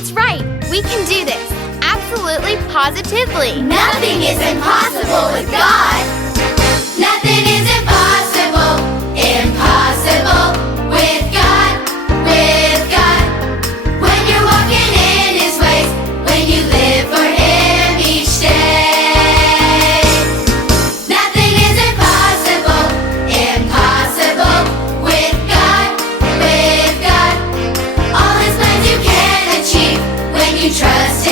That's right. We can do this. Absolutely, positively. Nothing is impossible with God. Nothing is impossible. Impossible with God. With God. When you're walking in His ways, when you live for Him each day. Nothing is impossible. Impossible with God. With God. All His plans you can achieve when you trust Him.